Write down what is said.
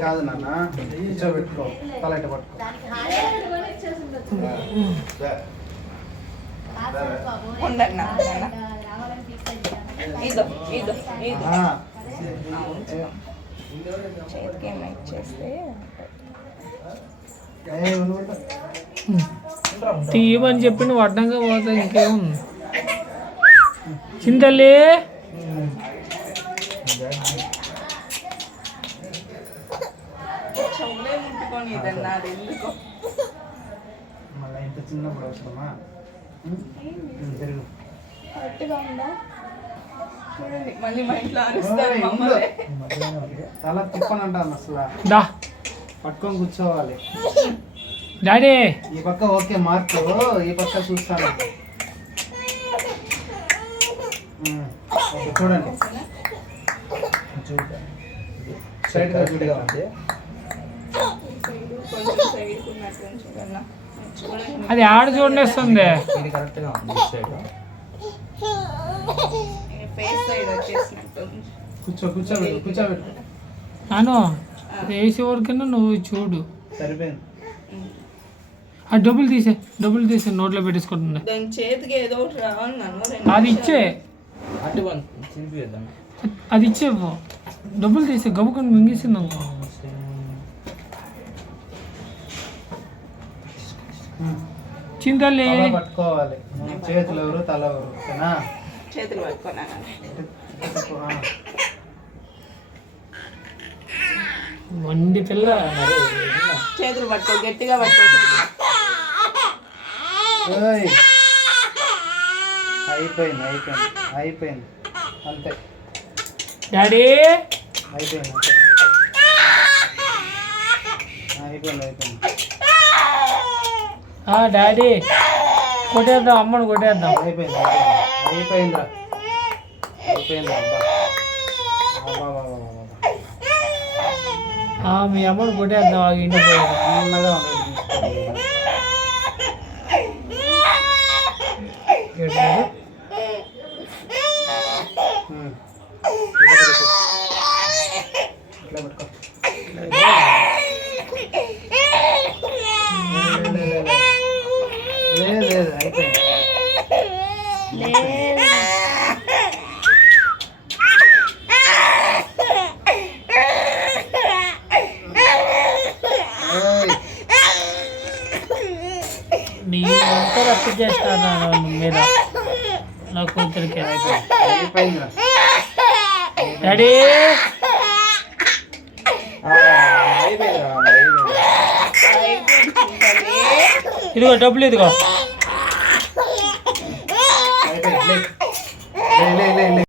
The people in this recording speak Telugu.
కాదు నాన్న కూర్చోబెట్టుకో తల ఇట్ట పట్టుకో తీయమని చెప్పి నువ్వు అడ్డంగా పోతా ఇంకేముంది చింతలే మళ్ళీ ఇంత చిన్నప్పుడు అవసరమా తిరుగు మళ్ళీ మా ఇంట్లో తల తిప్పనంటాను అసలు పట్టుకొని కూర్చోవాలి డాడీ ఈ పక్క ఓకే మార్కు ఈ పక్క చూస్తాను చూడండి సైడ్గా చూడగా ఉంది అది ఆడ చూడేస్తుంది ఇది కరెక్ట్గా ఉంది కూర్చోబెట్టు కూర్చోబెట్టు అను వేసే వరకన్నా నువ్వు చూడు సరిపోయింది ఆ డబ్బులు తీసే నోట్లో పెట్టేసుకుంటుంది చేతికి ఏదో ఒకటి రావాలి అది ఇచ్చే అది ఇచ్చే డబ్బులు తీసే గబుకొని మింగేసింది అనుకో చింతలే పట్టుకోవాలి చేతులు ఎవరు తల ఎవరు ఓకేనా చేతులు పట్టుకున్నా వండి పిల్ల చేతులు పట్టుకో గట్టిగా పట్టుకో అయిపోయింది అంతే డాడీ అయిపోయింది డాడీ కొట్టేద్దాం అమ్మను కొట్టేద్దాం అయిపోయిందా మీ అమ్మను కొట్టేద్దాం ఆ ఇంటికి పోయేది చిన్నగా ఇట్లా పట్టుకో లేదు అయిపోయింది నీ అంతా రద్దు చేస్తాను మీద నా కూతురికి అయిపోయిందా డాడీ ఇదిగో డబ్బులు ఇదిగో లే